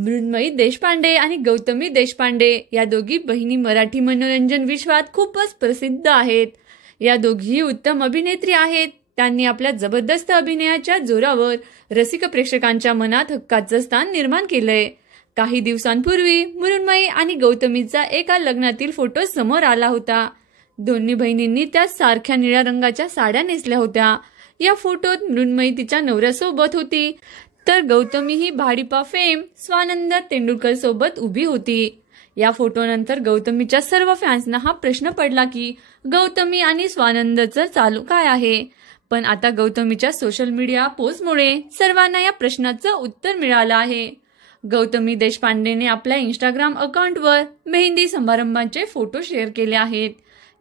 मृण्मयी देशपांडे आणि गौतमी देशपांडे या दोघी बहिणी मराठी मनोरंजन विश्वात खूपच प्रसिद्ध आहेत। या दोघी उत्तम अभिनेत्री आहेत। त्यांनी आपल्या जबरदस्त अभिनयाच्या जोरावर रसिक प्रेक्षकांच्या मनात हक्काचं स्थान निर्माण केलंय। काही दिवसांपूर्वी मृण्मयी आणि गौतमीचा एका लग्नातील फोटो समोर आला होता। दोन्ही बहिणींनी त्या सारख्या निळ्या रंगाच्या साड्या नेसल्या होत्या। या फोटोत मृण्मयी तिच्या नवऱ्यासोबत होती, तर गौतमी ही भाडीपा फेम स्वानंद तेंडुलकर सोबत उभी होती। या फोटोनंतर गौतमीच्या सर्व फॅन्सना हा प्रश्न पडला की गौतमी आणि स्वानंदचं चालू काय आहे। पण आता गौतमीच्या सोशल मीडिया पोस्टमुळे सर्वांना या प्रश्नाचं उत्तर मिळालं आहे। गौतमी देशपांडेने आपल्या इंस्टाग्राम अकाउंटवर मेहंदी समारंभाचे फोटो शेअर केले आहेत।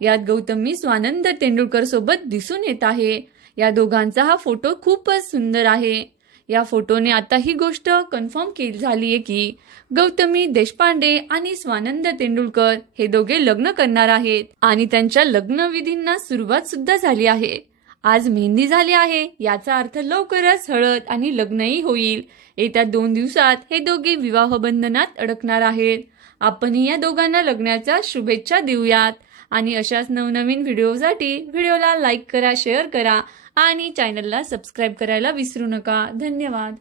यात गौतमी स्वानंद तेंडुलकर सोबत दिसून येत आहे। या दोघांचा हा फोटो खूपच सुंदर आहे। या फोटोने आता ही गोष्ट कन्फर्म केली झाली आहे की गौतमी देशपांडे आणि स्वानंद तेंडुलकर हे दोघे लग्न करणार आहेत आणि त्यांच्या लग्नविधींना सुरुवात सुद्धा झाली आहे। आज मेहंदी झाली आहे, याचा अर्थ लवकरच हळद आणि लग्नही होईल। येत्या 2 दिवसात हे दोघे विवाह बंधनात अडकणार आहेत। आपणही या दोघांना लग्नाच्या शुभेच्छा देऊयात आणि अशाच नवनवीन व्हिडिओसाठी व्हिडिओला लाईक करा, शेअर करा आणि चॅनलला सबस्क्राईब करायला विसरू नका। धन्यवाद।